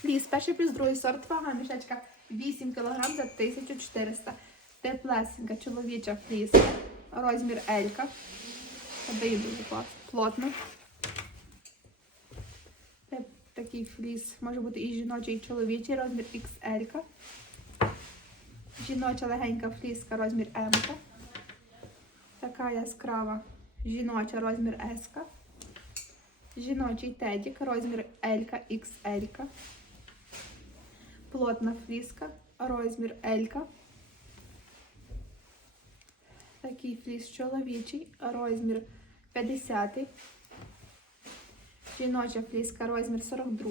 Фліс, перший плюс другий сорт, вага мішечка 8 кг за 1400. Теплесенька чоловіча фліска, розмір Елька. Подаю дуже класно, плотно. Такий фліс може бути і жіночий, і чоловічий, розмір XL. Жіноча легенька фліска, розмір М. Така яскрава жіноча розмір S. Жіночий тедік, розмір L, XL. Плотна фліска, розмір L. Такий фліс чоловічий, розмір 50. Жіноча фліска, розмір 42.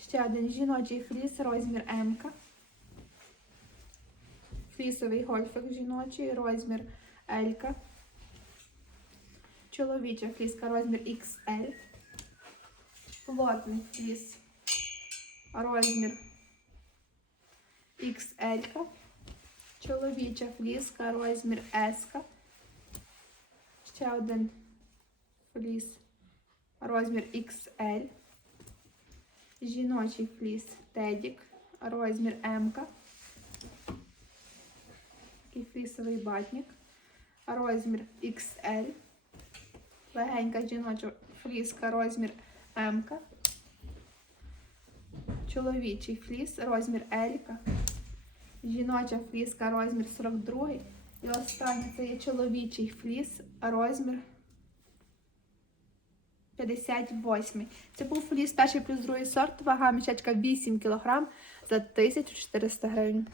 Ще один жіночий фліс, розмір М. Флісовий гольфик жіночий, розмір L. Чоловіча фліска, розмір XL. Плотний фліс, розмір XL. Чоловіча фліска, розмір S. Ще один фліс, розмір XL. Жіночий фліс Тедік, розмір М. Такий флісовий батник, розмір XL. Легенька жіноча фліска, розмір М. Чоловічий фліс, розмір Еліка. Жіноча фліска, розмір 42. І останнє це є чоловічий фліс, розмір 58. Це був фліс перший плюс другий сорт, вага мішечка 8 кг за 1400 гривень.